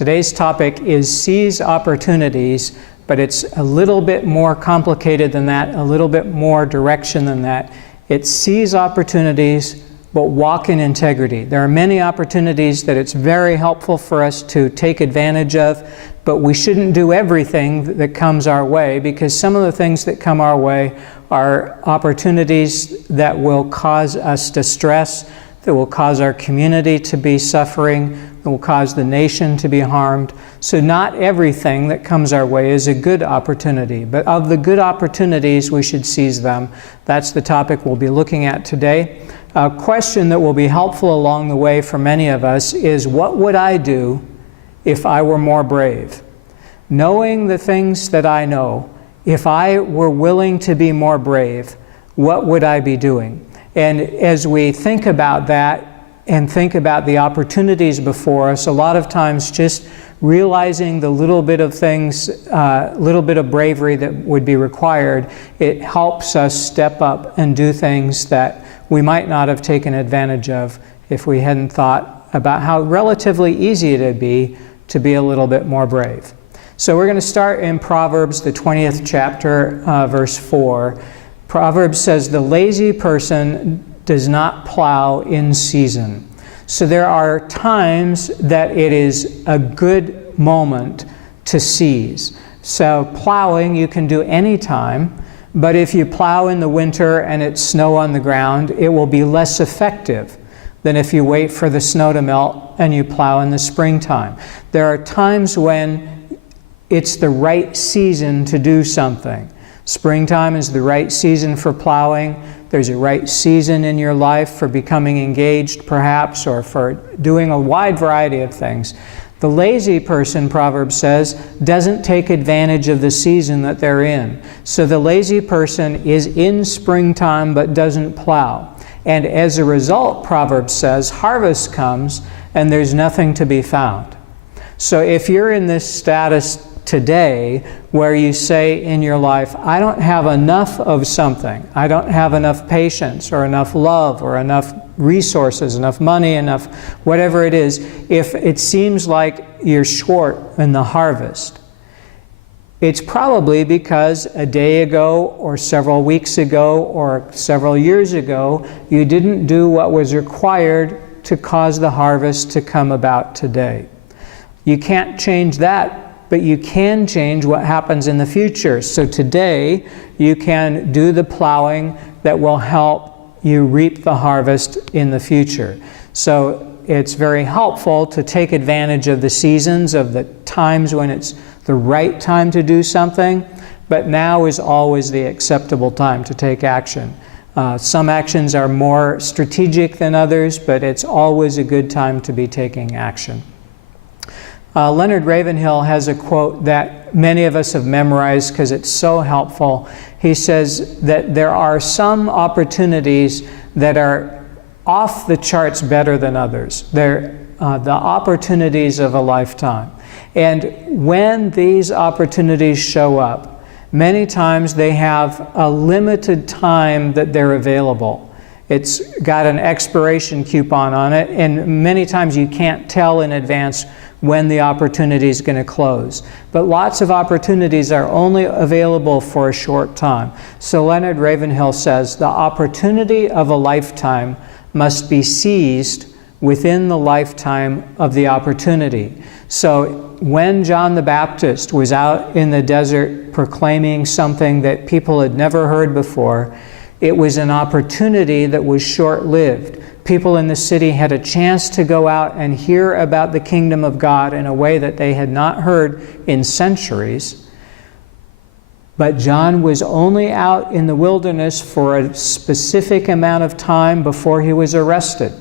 Today's topic is seize opportunities, but it's a little bit more complicated than that, a little bit more direction than that. It's seize opportunities, but walk in integrity. There are many opportunities that it's very helpful for us to take advantage of, but we shouldn't do everything that comes our way, because some of the things that come our way are opportunities that will cause us distress, that will cause our community to be suffering, that will cause the nation to be harmed. So not everything that comes our way is a good opportunity, but of the good opportunities, we should seize them. That's the topic we'll be looking at today. A question that will be helpful along the way for many of us is, what would I do if I were more brave? Knowing the things that I know, if I were willing to be more brave, what would I be doing? And as we think about that and think about the opportunities before us, a lot of times just realizing the little bit of things, little bit of bravery that would be required, it helps us step up and do things that we might not have taken advantage of if we hadn't thought about how relatively easy it would be to be a little bit more brave. So we're going to start in Proverbs, the 20th chapter, verse 4. Proverbs says, "The lazy person does not plow in season." So there are times that it is a good moment to seize. So plowing you can do any time, but if you plow in the winter and it's snow on the ground, it will be less effective than if you wait for the snow to melt and you plow in the springtime. There are times when it's the right season to do something. Springtime is the right season for plowing. There's a right season in your life for becoming engaged, perhaps, or for doing a wide variety of things. The lazy person, Proverbs says, doesn't take advantage of the season that they're in. So the lazy person is in springtime but doesn't plow. And as a result, Proverbs says, harvest comes and there's nothing to be found. So if you're in this status today where you say in your life, I don't have enough of something, I don't have enough patience or enough love or enough resources, enough money, enough whatever it is, if it seems like you're short in the harvest, it's probably because a day ago or several weeks ago or several years ago, you didn't do what was required to cause the harvest to come about today. You can't change that, but you can change what happens in the future. So today, you can do the plowing that will help you reap the harvest in the future. So it's very helpful to take advantage of the seasons, of the times when it's the right time to do something, but now is always the acceptable time to take action. Some actions are more strategic than others, but it's always a good time to be taking action. Leonard Ravenhill has a quote that many of us have memorized because it's so helpful. He says that there are some opportunities that are off the charts better than others. They're the opportunities of a lifetime. And when these opportunities show up, many times they have a limited time that they're available. It's got an expiration coupon on it, and many times you can't tell in advance when the opportunity is going to close. But lots of opportunities are only available for a short time. So Leonard Ravenhill says, the opportunity of a lifetime must be seized within the lifetime of the opportunity. So when John the Baptist was out in the desert proclaiming something that people had never heard before, it was an opportunity that was short-lived. People in the city had a chance to go out and hear about the kingdom of God in a way that they had not heard in centuries. But John was only out in the wilderness for a specific amount of time before he was arrested.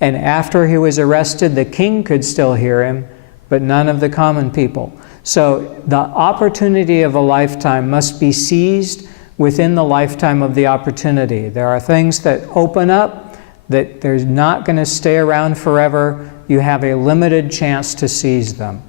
And after he was arrested, the king could still hear him, but none of the common people. So the opportunity of a lifetime must be seized within the lifetime of the opportunity. There are things that open up that they're not going to stay around forever. You have a limited chance to seize them.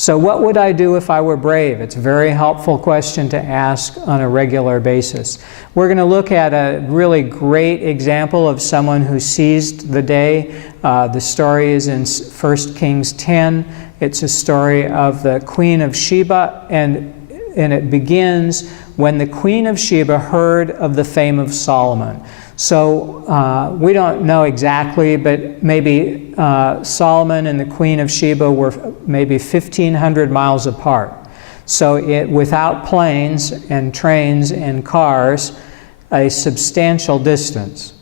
So what would I do if I were brave? It's a very helpful question to ask on a regular basis. We're going to look at a really great example of someone who seized the day. The story is in 1 Kings 10. It's a story of the Queen of Sheba, and it begins when the Queen of Sheba heard of the fame of Solomon. So we don't know exactly, but maybe Solomon and the Queen of Sheba were maybe 1,500 miles apart. So without planes and trains and cars, a substantial distance.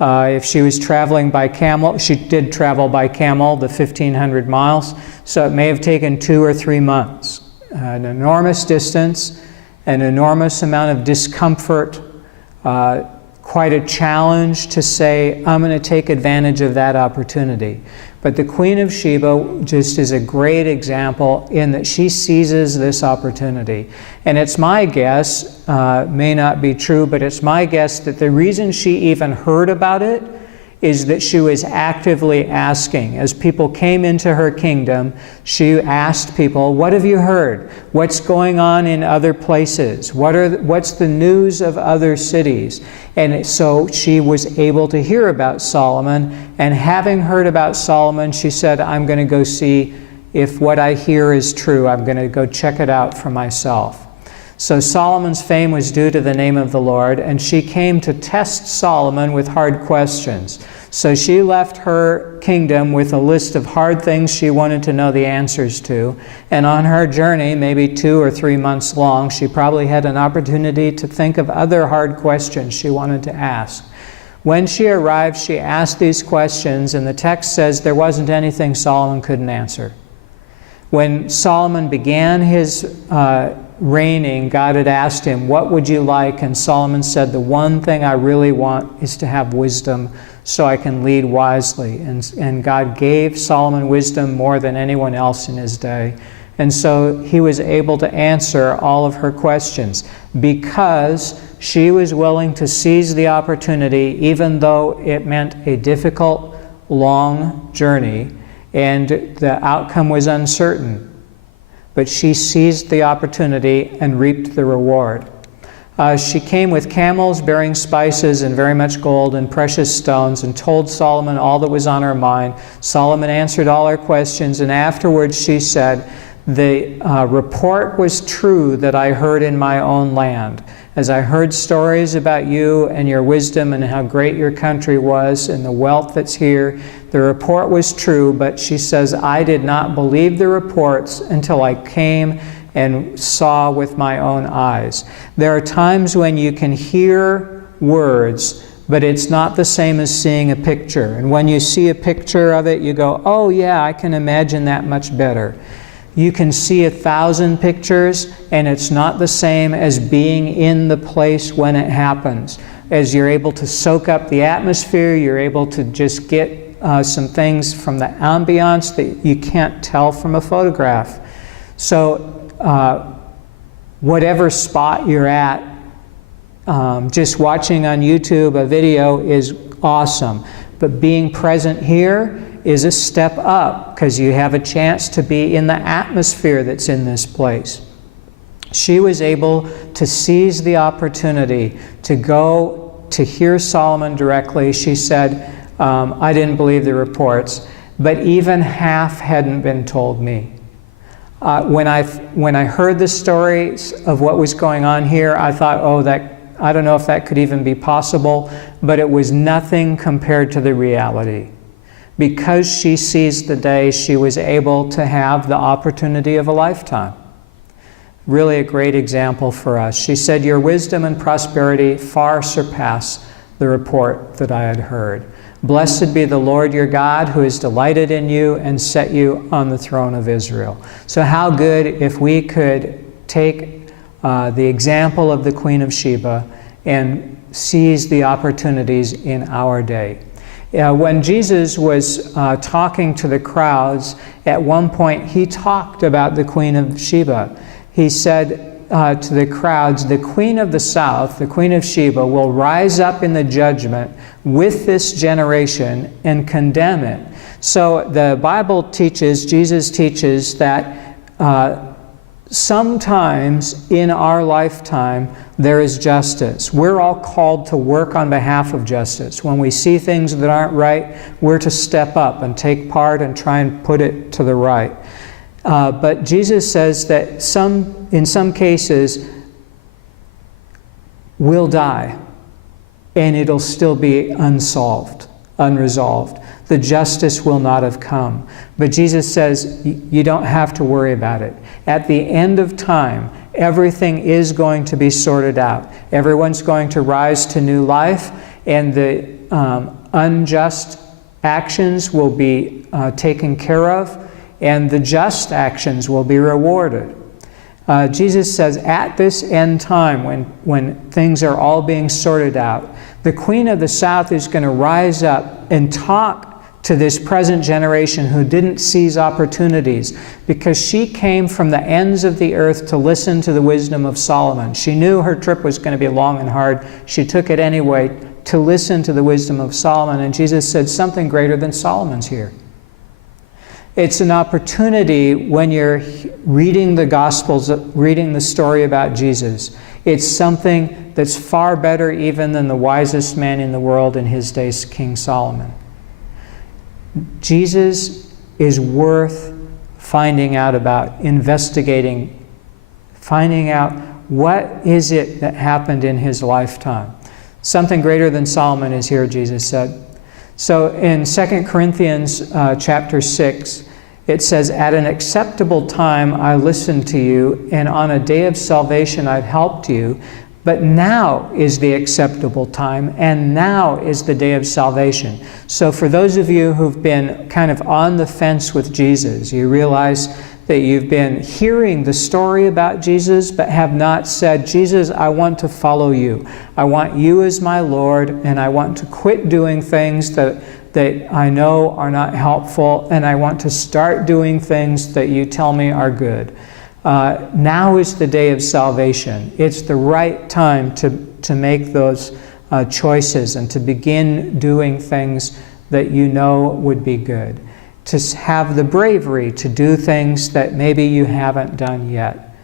If she was traveling by camel, she did travel by camel, the 1,500 miles, so it may have taken 2 or 3 months. An enormous distance, an enormous amount of discomfort, quite a challenge to say, I'm going to take advantage of that opportunity. But the Queen of Sheba just is a great example in that she seizes this opportunity. And it's my guess, may not be true, but it's my guess that the reason she even heard about it is that she was actively asking. As people came into her kingdom, she asked people, what have you heard? What's going on in other places? What's the news of other cities? And so she was able to hear about Solomon, and having heard about Solomon, she said, I'm going to go see if what I hear is true. I'm going to go check it out for myself. So Solomon's fame was due to the name of the Lord, and she came to test Solomon with hard questions. So she left her kingdom with a list of hard things she wanted to know the answers to, and on her journey, maybe 2 or 3 months long, she probably had an opportunity to think of other hard questions she wanted to ask. When she arrived, she asked these questions, and the text says there wasn't anything Solomon couldn't answer. When Solomon began his reigning, God had asked him, what would you like? And Solomon said, the one thing I really want is to have wisdom so I can lead wisely. And God gave Solomon wisdom more than anyone else in his day. And so he was able to answer all of her questions because she was willing to seize the opportunity, even though it meant a difficult, long journey and the outcome was uncertain. But she seized the opportunity and reaped the reward. She came with camels bearing spices and very much gold and precious stones and told Solomon all that was on her mind. Solomon answered all her questions, and afterwards she said, the report was true that I heard in my own land. As I heard stories about you and your wisdom and how great your country was and the wealth that's here, the report was true, but she says, I did not believe the reports until I came and saw with my own eyes. There are times when you can hear words, but it's not the same as seeing a picture. And when you see a picture of it, you go, oh yeah, I can imagine that much better. You can see 1,000 pictures, and it's not the same as being in the place when it happens. As you're able to soak up the atmosphere, you're able to just get some things from the ambiance that you can't tell from a photograph. So whatever spot you're at, just watching on YouTube a video is awesome. But being present here is a step up because you have a chance to be in the atmosphere that's in this place. She was able to seize the opportunity to go to hear Solomon directly. She said, I didn't believe the reports, but even half hadn't been told me. When I heard the stories of what was going on here, I thought, oh, I don't know if that could even be possible, but it was nothing compared to the reality. Because she seized the day, she was able to have the opportunity of a lifetime. Really a great example for us. She said, your wisdom and prosperity far surpass the report that I had heard. Blessed be the Lord your God, who has delighted in you and set you on the throne of Israel. So how good if we could take the example of the Queen of Sheba and seize the opportunities in our day. When Jesus was talking to the crowds, at one point he talked about the Queen of Sheba. He said to the crowds, the Queen of the South, the Queen of Sheba, will rise up in the judgment with this generation and condemn it. So the Bible teaches, Jesus teaches that sometimes in our lifetime there is justice. We're all called to work on behalf of justice. When we see things that aren't right, we're to step up and take part and try and put it to the right. But Jesus says that in some cases we'll die and it'll still be unresolved. The justice will not have come. But Jesus says you don't have to worry about it. At the end of time, everything is going to be sorted out. Everyone's going to rise to new life, and the unjust actions will be taken care of, and the just actions will be rewarded. Jesus says at this end time, when things are all being sorted out, the Queen of the South is going to rise up and talk to this present generation who didn't seize opportunities, because she came from the ends of the earth to listen to the wisdom of Solomon. She knew her trip was going to be long and hard. She took it anyway to listen to the wisdom of Solomon, and Jesus said something greater than Solomon's here. It's an opportunity when you're reading the Gospels, reading the story about Jesus. It's something that's far better even than the wisest man in the world in his days, King Solomon. Jesus is worth finding out about, investigating, finding out what is it that happened in his lifetime. Something greater than Solomon is here, Jesus said. So in 2 Corinthians chapter 6, it says, "At an acceptable time I listened to you, and on a day of salvation I've helped you. But now is the acceptable time, and now is the day of salvation." So for those of you who've been kind of on the fence with Jesus, you realize that you've been hearing the story about Jesus, but have not said, "Jesus, I want to follow you. I want you as my Lord, and I want to quit doing things that I know are not helpful, and I want to start doing things that you tell me are good." Now is the day of salvation. It's the right time to make those choices and to begin doing things that you know would be good. To have the bravery to do things that maybe you haven't done yet.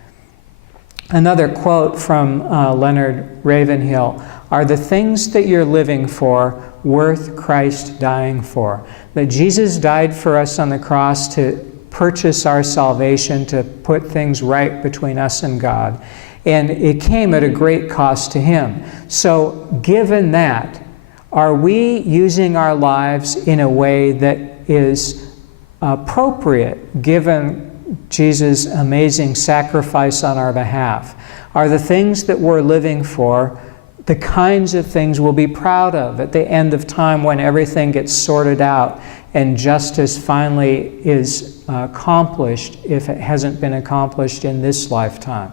Another quote from Leonard Ravenhill: "Are the things that you're living for worth Christ dying for?" That Jesus died for us on the cross to purchase our salvation, to put things right between us and God. And it came at a great cost to him. So given that, are we using our lives in a way that is appropriate given Jesus' amazing sacrifice on our behalf? Are the things that we're living for the kinds of things we'll be proud of at the end of time when everything gets sorted out and justice finally is accomplished, if it hasn't been accomplished in this lifetime?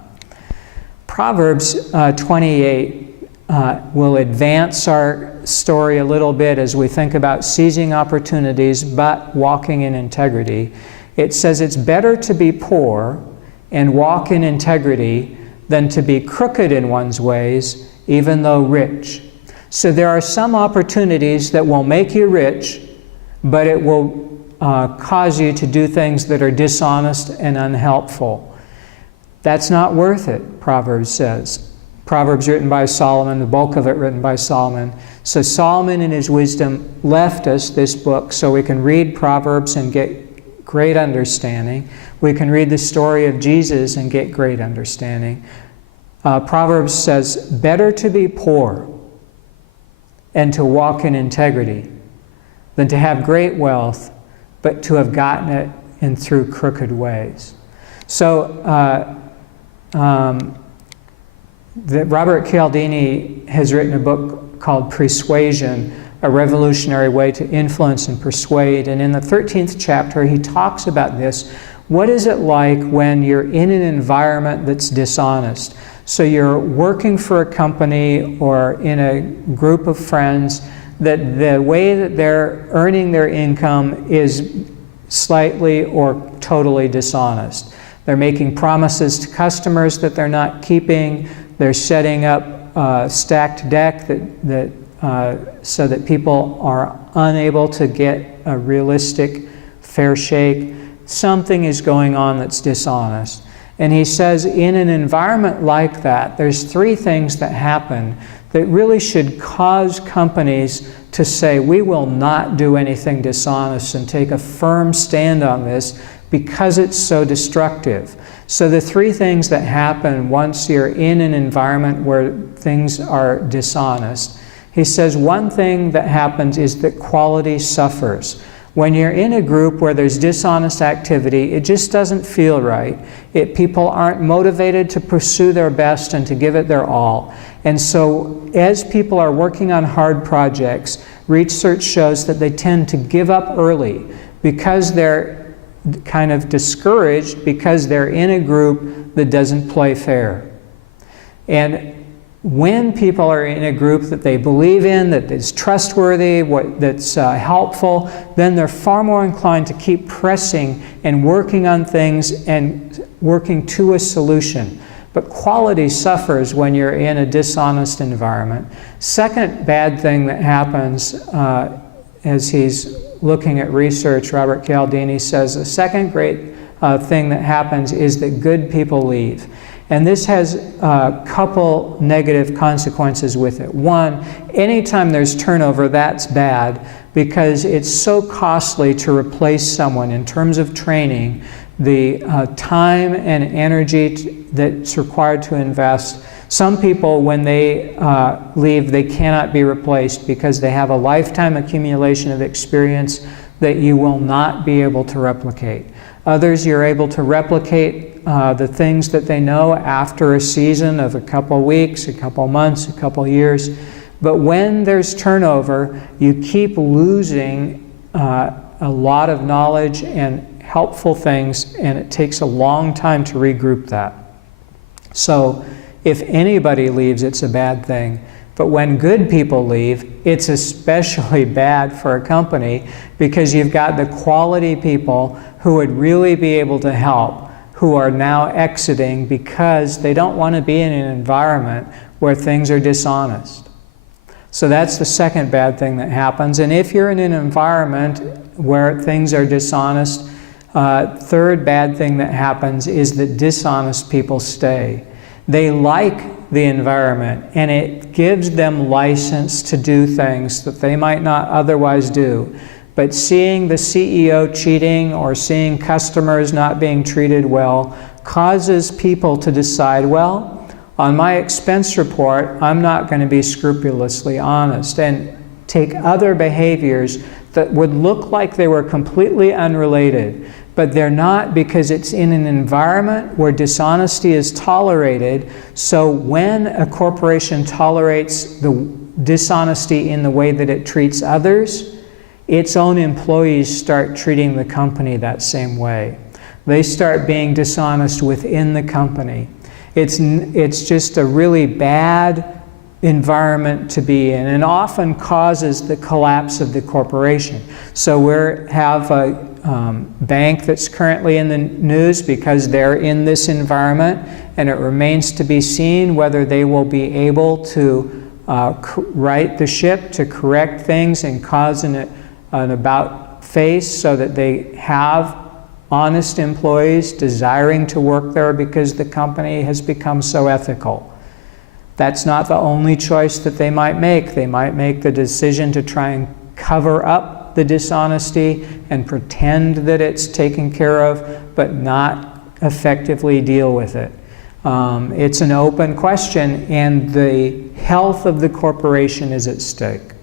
Proverbs 28 will advance our story a little bit as we think about seizing opportunities but walking in integrity. It says it's better to be poor and walk in integrity than to be crooked in one's ways, even though rich. So there are some opportunities that will make you rich, but it will cause you to do things that are dishonest and unhelpful. That's not worth it, Proverbs says. Proverbs written by Solomon, the bulk of it written by Solomon. So Solomon in his wisdom left us this book so we can read Proverbs and get great understanding. We can read the story of Jesus and get great understanding. Proverbs says, better to be poor and to walk in integrity than to have great wealth, but to have gotten it in through crooked ways. So Robert Cialdini has written a book called Persuasion, a revolutionary way to influence and persuade. And in the 13th chapter, he talks about this. What is it like when you're in an environment that's dishonest? So you're working for a company or in a group of friends that the way that they're earning their income is slightly or totally dishonest. They're making promises to customers that they're not keeping. They're setting up a stacked deck so that people are unable to get a realistic fair shake. something is going on that's dishonest. And he says in an environment like that, there's three things that happen that really should cause companies to say, we will not do anything dishonest, and take a firm stand on this because it's so destructive. So the three things that happen once you're in an environment where things are dishonest, he says one thing that happens is that quality suffers. When you're in a group where there's dishonest activity, it just doesn't feel right. People aren't motivated to pursue their best and to give it their all. And so as people are working on hard projects, research shows that they tend to give up early because they're kind of discouraged, because they're in a group that doesn't play fair. And when people are in a group that they believe in, that is trustworthy, that's helpful, then they're far more inclined to keep pressing and working on things and working to a solution. But quality suffers when you're in a dishonest environment. Second bad thing that happens as he's looking at research, Robert Cialdini says the second great thing that happens is that good people leave. And this has a couple negative consequences with it. One, anytime there's turnover, that's bad because it's so costly to replace someone in terms of training, the time and energy that's required to invest. Some people, when they leave, they cannot be replaced because they have a lifetime accumulation of experience that you will not be able to replicate. Others, you're able to replicate the things that they know after a season of a couple weeks, a couple months, a couple years. But when there's turnover, you keep losing a lot of knowledge and helpful things, and it takes a long time to regroup that. So if anybody leaves, it's a bad thing. But when good people leave, it's especially bad for a company because you've got the quality people who would really be able to help, who are now exiting because they don't want to be in an environment where things are dishonest. So that's the second bad thing that happens. And if you're in an environment where things are dishonest, third bad thing that happens is that dishonest people stay. They like the environment, and it gives them license to do things that they might not otherwise do. But seeing the CEO cheating or seeing customers not being treated well causes people to decide, well, on my expense report, I'm not going to be scrupulously honest, and take other behaviors that would look like they were completely unrelated. But they're not, because it's in an environment where dishonesty is tolerated. So when a corporation tolerates the dishonesty in the way that it treats others, its own employees start treating the company that same way. They start being dishonest within the company. It's just a really bad environment to be in, and often causes the collapse of the corporation. So we have a bank that's currently in the news because they're in this environment, and it remains to be seen whether they will be able to right the ship, to correct things and cause an about face so that they have honest employees desiring to work there because the company has become so ethical. That's not the only choice that they might make. They might make the decision to try and cover up the dishonesty and pretend that it's taken care of, but not effectively deal with it. It's an open question, and the health of the corporation is at stake.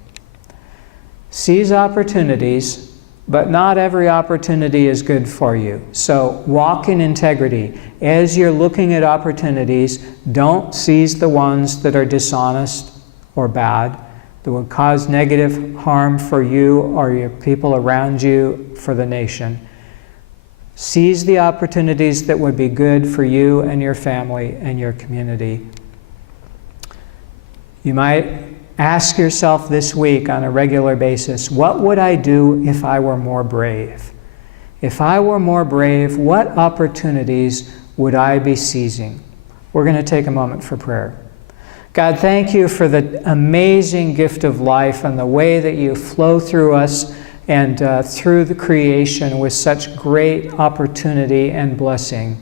Seize opportunities, but not every opportunity is good for you. So walk in integrity. As you're looking at opportunities, don't seize the ones that are dishonest or bad, that will cause negative harm for you or your people around you, for the nation. Seize the opportunities that would be good for you and your family and your community. You might ask yourself this week on a regular basis, what would I do if I were more brave? If I were more brave, what opportunities would I be seizing? We're going to take a moment for prayer. God, thank you for the amazing gift of life and the way that you flow through us and through the creation with such great opportunity and blessing.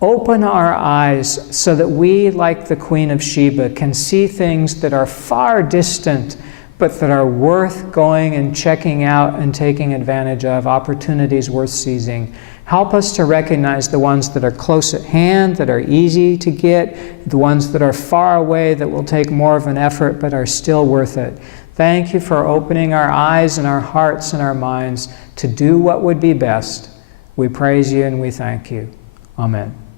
Open our eyes so that we, like the Queen of Sheba, can see things that are far distant, but that are worth going and checking out and taking advantage of, opportunities worth seizing. Help us to recognize the ones that are close at hand, that are easy to get, the ones that are far away, that will take more of an effort, but are still worth it. Thank you for opening our eyes and our hearts and our minds to do what would be best. We praise you and we thank you. Amen.